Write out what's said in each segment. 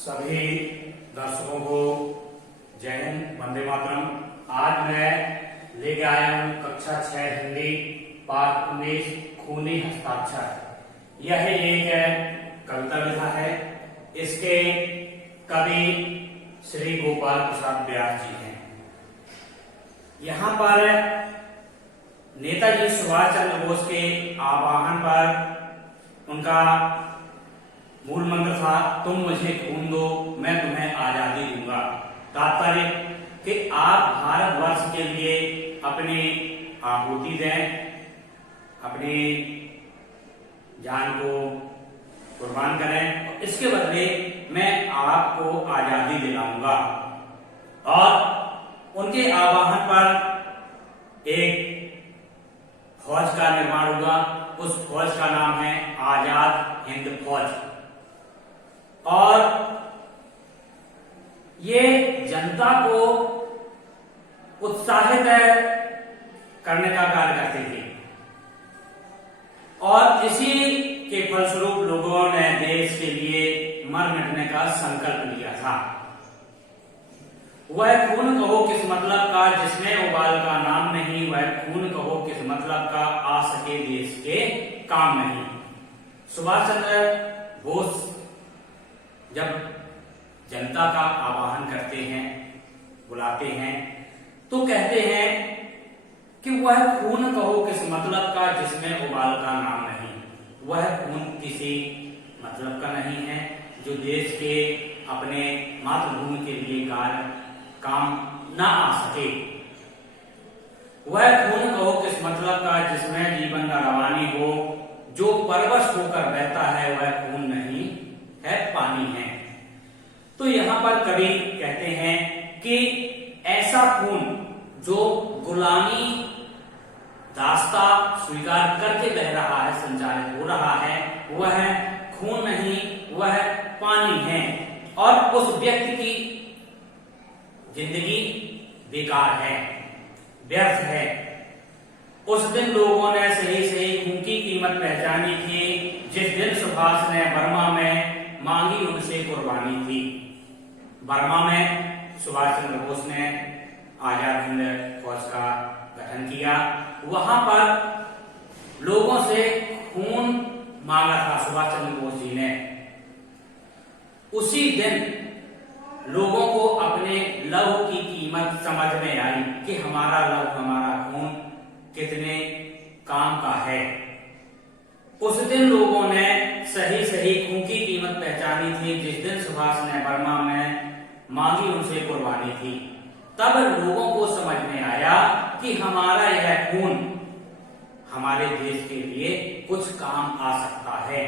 सभी दर्शकों को जय हिंद, वंदे मातरम। आज मैं लेके आया हूँ कक्षा 6 हिंदी पाठ 19 खूनी हस्ताक्षर। यह एक कविता विधा है। इसके कवि श्री गोपाल प्रसाद व्यास जी हैं। यहाँ पर नेताजी सुभाष चंद्र बोस के आह्वान पर उनका मूल मंत्र था, तुम मुझे खून दो मैं तुम्हें आजादी दूंगा। तात्पर्य कि आप भारतवर्ष के लिए अपनी आहुति दें, अपनी जान को कुर्बान करें और इसके बदले मैं आपको आजादी दिलाऊंगा। और उनके आह्वान पर एक फौज का निर्माण हुआ। उस फौज का नाम है आजाद हिंद फौज। और ये जनता को उत्साहित करने का कार्य करती थी और इसी के फलस्वरूप लोगों ने देश के लिए मर मिटने का संकल्प लिया था। वह खून कहो किस मतलब का जिसमें उबाल का नाम नहीं, वह खून कहो किस मतलब का आ सके देश के काम नहीं। सुभाष चंद्र बोस जब जनता का आह्वान करते हैं, बुलाते हैं, तो कहते हैं कि वह खून कहो किस मतलब का जिसमें उबाल का नाम नहीं। वह खून किसी मतलब का नहीं है जो देश के अपने मातृभूमि के लिए काम ना आ सके। वह खून कहो किस मतलब का जिसमें जीवन का रवानी हो, जो परवश होकर बहता है वह खून नहीं है पानी है। तो यहाँ पर कवि कहते हैं कि ऐसा खून जो गुलामी दास्ता स्वीकार करके बह रहा है, संचालित हो रहा है, वह खून नहीं, वह पानी है और उस व्यक्ति की जिंदगी बेकार है, व्यर्थ है। उस दिन लोगों ने सही सही खून की कीमत पहचानी थी जिस दिन सुभाष ने बर्मा में मांगी उनसे कुर्बानी थी। बर्मा में सुभाष चंद्र बोस ने आजाद हिंद फौज का गठन किया। वहां पर लोगों से खून मांगा था सुभाष चंद्र बोस जी ने। उसी दिन लोगों को अपने लव की कीमत समझ में आई कि हमारा लव, हमारा खून कितने काम का है। उस दिन लोगों ने सही सही खून की कीमत पहचानी थी जिस दिन सुभाष ने बर्मा में मांगी उनसे कुर्बानी थी। तब लोगों को समझ में आया कि हमारा यह खून हमारे देश के लिए कुछ काम आ सकता है।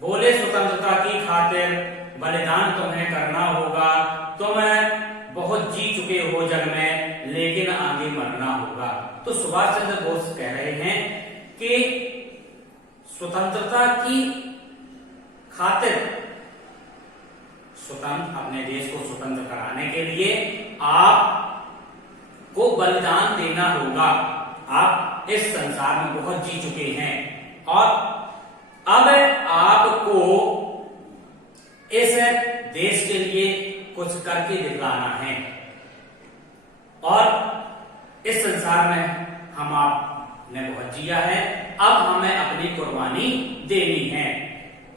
बोले स्वतंत्रता की खातिर बलिदान तुम्हें करना होगा, तुम बहुत जी चुके हो जग में लेकिन आगे मरना होगा। तो सुभाष चंद्र बोस कह रहे हैं कि स्वतंत्रता की खातिर अपने देश को स्वतंत्र कराने के लिए आपको बलिदान देना होगा। आप इस संसार में बहुत जी चुके हैं और अब आपको इस देश के लिए कुछ करके दिखलाना है और इस संसार में हम आपने बहुत जिया है, अब हमें अपनी कुर्बानी देनी है।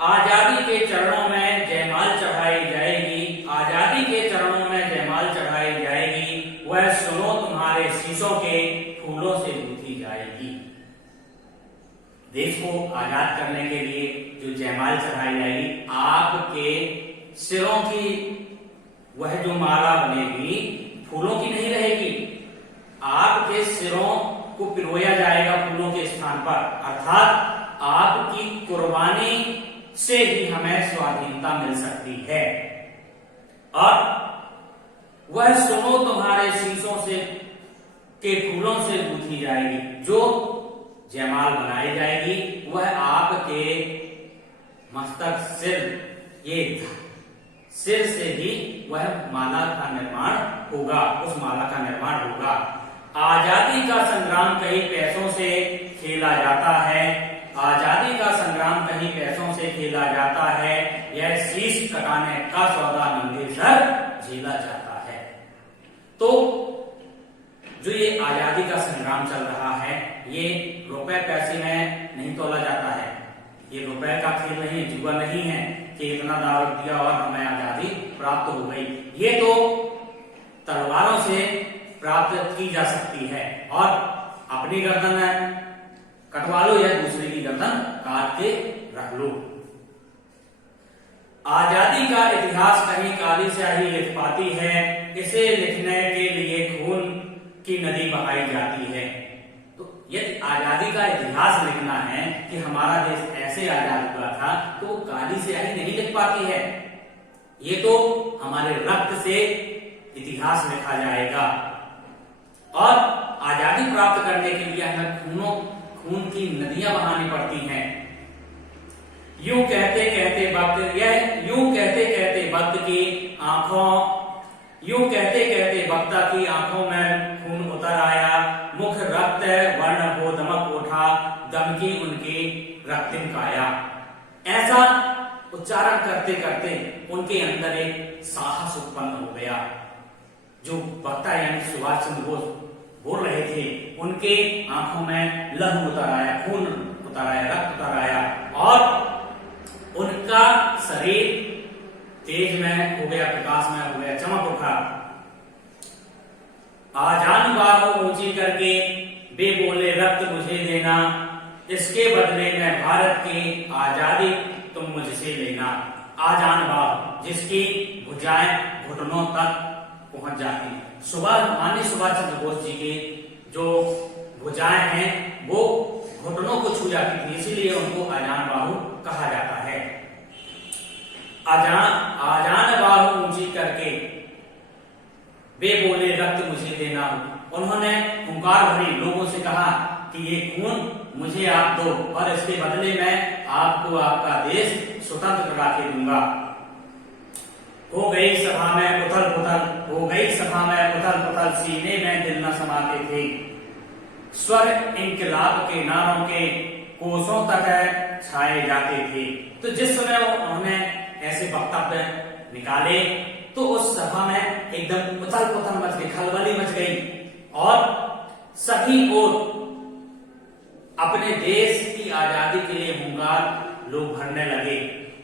आजादी के चरणों में जयमाल चढ़ाई जाएगी, आजादी के चरणों में जयमाल चढ़ाई जाएगी, वह सुनो तुम्हारे शीशों के फूलों से गूंथी जाएगी। देश को आजाद करने के लिए जो जयमाल चढ़ाई जाएगी, आपके सिरों की वह जो माला बनेगी फूलों की नहीं रहेगी, आपके सिरों को पिरोया जाएगा फूलों के स्थान पर। अर्थात आपकी कुर्बानी से ही हमें स्वाधीनता मिल सकती है। और वह सुनो तुम्हारे शीशों से के फूलों से गूंथी जाएगी, जो जयमाल बनाई जाएगी वह आपके मस्तक सिर से ही वह माला का निर्माण होगा, उस माला का निर्माण होगा। आजादी का संग्राम कहीं पैसों से खेला जाता है, आजादी का संग्राम कहीं पैसों से खेला जाता है, यह शीश कटाने खाने का सौदा नंगे सर झेला जाता है। तो जो ये आजादी का संग्राम चल रहा है, ये रुपए पैसे में नहीं तोला जाता है। ये रुपए का खेल नहीं, जुआ नहीं है कि इतना दावत दिया और हमें आजादी प्राप्त हो गई। ये तो तलवारों से प्राप्त की जा सकती है, और अपनी गर्दन कटवा लो या दूसरे की गर्दन काट के रख लो। आजादी का इतिहास कहीं काली स्याही लिख पाती है, इसे लिखने के लिए खून की नदी बहाई जाती है। तो यदि आजादी का इतिहास लिखना है कि हमारा देश ऐसे आजाद हुआ था, तो वो काली स्याही नहीं लिख पाती है। ये तो हमारे रक्त से इतिहास लिखा जाएगा, और आजादी प्राप्त करने के लिए हमें खून की नदियां बहानी पड़ती हैं। यूं कहते कहते वक्ता की आंखों में खून उतर आया, मुख रक्त वर्ण हो दमक उठा, दम की उनकी रक्तिम काया। ऐसा उच्चारण करते करते उनके अंदर एक साहस उत्पन्न हो गया। जो वक्ता यानी सुभाष चंद्र बोस बोल रहे थे, उनके आंखों में लहू उतर आया, खून उतर आया, रक्त उतर आया, और उनका शरीर तेज में हो गया, प्रकाश में हो गया, चमक उठा। आजान बाहों ऊंची करके वे बोले रक्त मुझे देना, इसके बदले में भारत की आजादी तुम मुझसे लेना। आजान बाह, जिसकी भुजाएं घुटनों तक पहुंच जाती। माननीय सुभाष चंद्र बोस जी की जो भुजाएं हैं वो घुटनों को छू जाती थी, इसीलिए उनको आजान बाहु कहा जाता है। आजान बाहु ऊंची करके वे बोले रक्त मुझे देना। उन्होंने हुंकार भरी लोगों से कहा कि ये खून मुझे आप दो, और इसके बदले में आपको आपका देश स्वतंत्र करा के दूंगा। हो गई सभा में उथल पुथल, सीने में दिल न समाते थे। स्वर इंकलाब के नारों के कोसों तक छाए जाते थे। तो जिस समय उन्होंने ऐसे वक्तव्य निकाले, तो उस सभा में एकदम उथल पुथल मच गई, खलबली मच गई, और सभी ओर अपने देश की आजादी के लिए हुंकार लोग भरने लगे,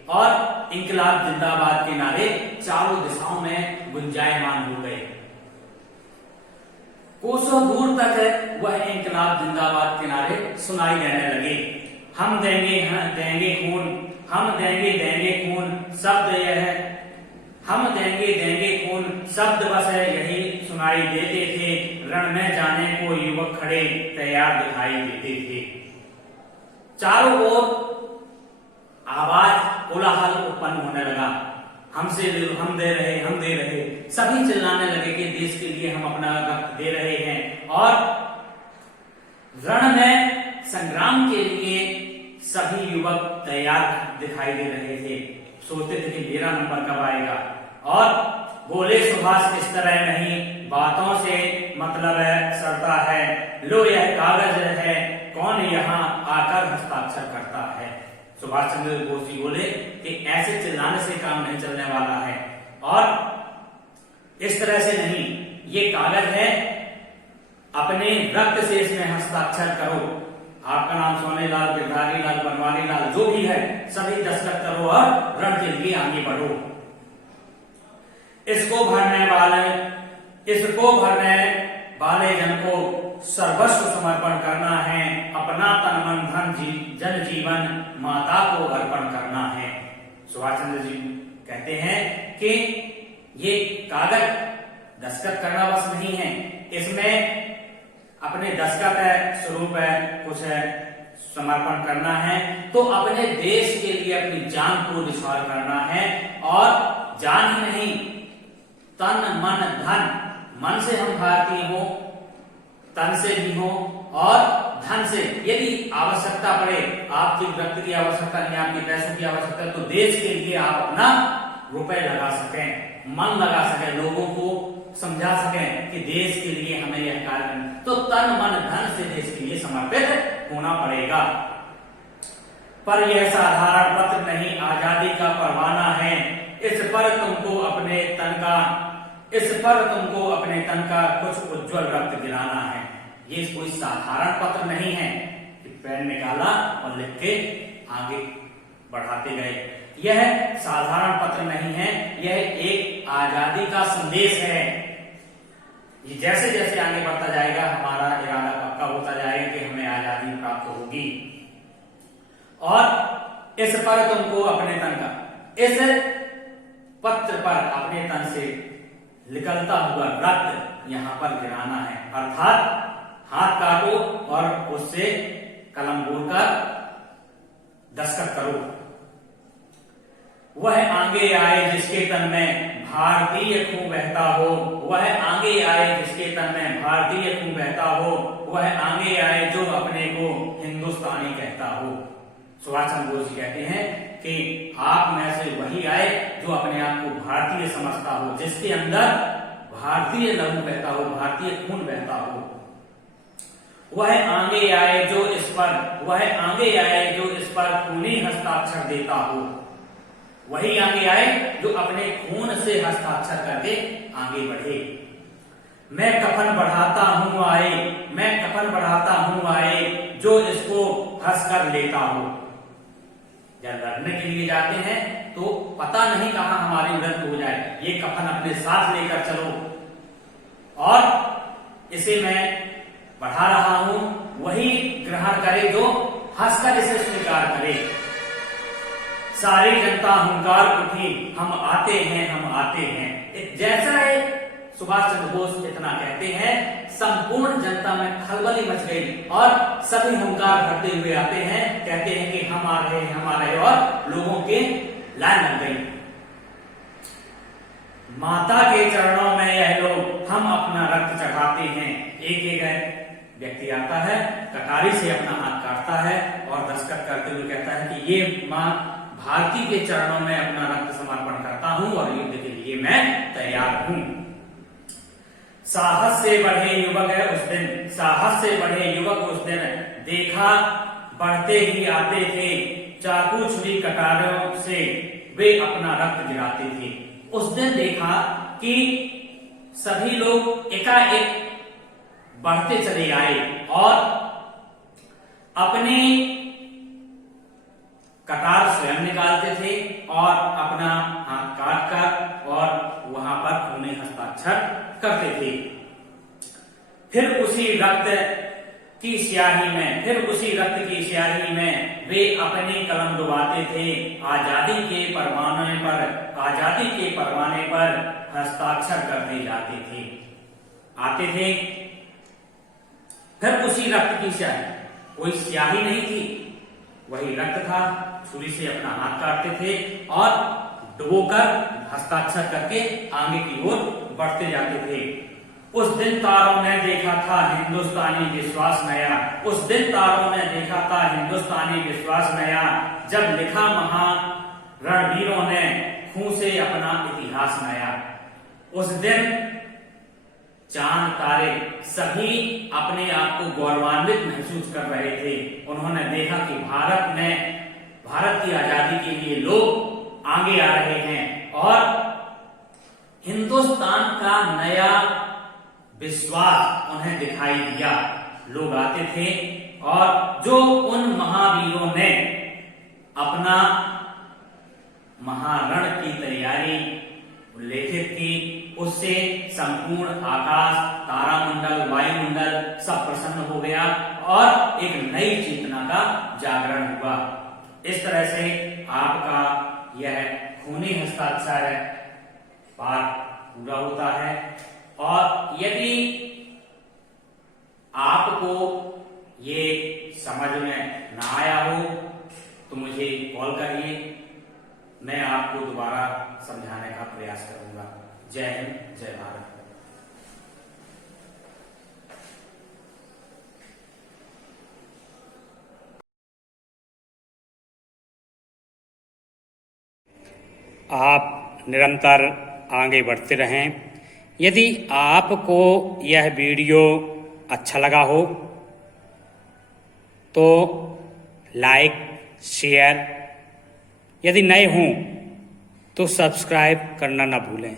और इंकलाब जिंदाबाद के नारे चारों दिशाओं में गुंजायमान हो गए। कोसों दूर तक वह इंकलाब जिंदाबाद के नारे सुनाई देने लगे। हम देंगे खून, हम देंगे खून, शब्द यह है, हम देंगे खून, शब्द बस है यही सुनाई देते थे। रण में जाने को युवक खड़े तैयार दिखाई देते थे। चारों ओर आवाज कोलाहल उत्पन्न होने लगा। हम दे रहे, सभी चिल्लाने लगे कि देश के लिए हम अपना रक्त दे रहे हैं, और रण में संग्राम के लिए सभी युवक तैयार दिखाई दे रहे थे। सोचते थे कि मेरा नंबर कब आएगा, और बोले सुभाष इस तरह नहीं, बातों से मतलब सरता है। लो यह कागज है, कौन यहाँ आकर हस्ताक्षर करता है। सुभाष चंद्र बोस जी बोले कि ऐसे चिल्लाने से काम नहीं चलने वाला है, और इस तरह से नहीं, ये कागज है, अपने रक्त से इसमें हस्ताक्षर करो। आपका नाम सोनेलाल, गिरधारी लाल, बनवारी लाल जो भी है, सभी दस्तखत करो और रण के लिए आगे बढ़ो। इसको भरने वाले जन को सर्वस्व समर्पण करना है, अपना तन मन धन जन जीवन माता को अर्पण करना है। सुभाष चंद्र जी कहते हैं कि ये कागज दस्तखत करना बस नहीं है, इसमें अपने दस्तखत है, स्वरूप है, कुछ है, समर्पण करना है। तो अपने देश के लिए अपनी जान को निछावर करना है, और जान ही नहीं, तन मन धन, मन से हम भारतीय हो, तन से भी हो, और धन से यदि आवश्यकता पड़े, आपकी रक्त की आवश्यकता नहीं, आपकी पैसों की आवश्यकता, तो देश के लिए आप अपना रुपए लगा सकें, मन लगा सकें, लोगों को समझा सकें कि देश के लिए हमें यह कार्य करना, तो तन मन धन से देश के लिए समर्पित होना पड़ेगा। पर यह साधारण पत्र नहीं, आजादी का परवाना है, इस पर तुमको अपने तन का कुछ उज्जवल रक्त गिराना है। ये कोई साधारण पत्र नहीं है कि पेन निकाला और लिख के आगे बढ़ाते गए। यह साधारण पत्र नहीं है, यह एक आजादी का संदेश है। ये जैसे जैसे आगे बढ़ता जाएगा हमारा इरादा पक्का होता जाएगा कि हमें आजादी प्राप्त होगी। और इस पर तुमको अपने तन का, इस पत्र पर अपने तन से निकलता हुआ रक्त यहां पर गिराना है, अर्थात हाथ काटो और उससे कलम बोलकर दस्तखत करो। वह आगे आए जिसके तन में भारतीय खून बहता हो, वह आगे आए जिसके तन में भारतीय खून बहता हो, वह आगे आए जो अपने को हिंदुस्तानी कहता हो। सुभाष चंद्र बोस जी कहते हैं कि आप में से वही आए जो अपने आप को भारतीय समझता हो, जिसके अंदर भारतीय लहू बहता हो, भारतीय खून बहता हो। वह आगे आए जो इस पर खूनी हस्ताक्षर देता हो, वही आगे आए जो अपने खून से हस्ताक्षर करके आगे बढ़े। मैं कफन बढ़ाता हूं आए जो इसको हंस कर लेता हो। जब लड़ने के लिए जाते हैं तो पता नहीं कहां हमारी मृत्यु हो जाए, ये कफन अपने साथ लेकर चलो और इसे मैं बढ़ा रहा हूं, वही ग्रहण करे जो हंसकर इसे स्वीकार करे। सारी जनता हुंकार उठी, हम आते हैं। जैसा सुभाष चंद्र बोस इतना कहते हैं, संपूर्ण जनता में खलबली मच गई और सभी हुंकार भरते हुए आते हैं, कहते हैं कि हम आ रहे और लोगों के लाइन लग गई। माता के चरणों में यह लोग हम अपना रक्त चढ़ाते हैं। एक व्यक्ति आता है, कटारी से अपना हाथ काटता है और दस्तखत करते हुए कहता है कि ये मां भारती के चरणों में अपना रक्त समर्पण करता हूं और युद्ध के लिए मैं तैयार हूं। साहस से बढ़े युवक उस दिन देखा बढ़ते ही आते थे, चाकू छुरी कटारों से वे अपना रक्त गिराते थे। उस दिन देखा कि सभी लोग एकाएक बढ़ते चले आए और अपनी कटार स्वयं निकालते थे और अपना हाथ काट कर और वहां पर खूनी हस्ताक्षर करते थे। फिर उसी रक्त की स्याही में वे अपनी कलम डुबाते थे। आजादी के परवाने पर हस्ताक्षर करते जाते थे, आते थे। फिर उसी रक्त की स्याही, कोई स्याही नहीं थी, वही रक्त था। छुरी से अपना हाथ काटते थे और डुबोकर हस्ताक्षर करके आगे की ओर बढ़ते जाते थे। उस दिन तारों ने देखा था हिंदुस्तानी विश्वास नया, जब लिखा रणवीरों ने खून से अपना इतिहास नया। उस दिन चांद तारे सभी अपने आप को गौरवान्वित महसूस कर रहे थे। उन्होंने देखा कि भारत की आजादी के लिए लोग आगे आ रहे हैं और हिंदुस्तान का नया विश्वास उन्हें दिखाई दिया। लोग आते थे और जो उन महावीरों ने अपना महारण की तैयारी उल्लेखित की, उससे संपूर्ण आकाश, तारामंडल, वायुमंडल सब प्रसन्न हो गया और एक नई चेतना का जागरण हुआ। इस तरह से आपका यह खूनी हस्ताक्षर पाठ पूरा होता है। और यदि आपको ये समझ में ना आया हो तो मुझे कॉल करिए, मैं आपको दोबारा समझाने का प्रयास करूंगा। जय हिंद, जय भारत। आप निरंतर आगे बढ़ते रहें। यदि आपको यह वीडियो अच्छा लगा हो तो लाइक, शेयर, यदि नए हों तो सब्सक्राइब करना ना भूलें।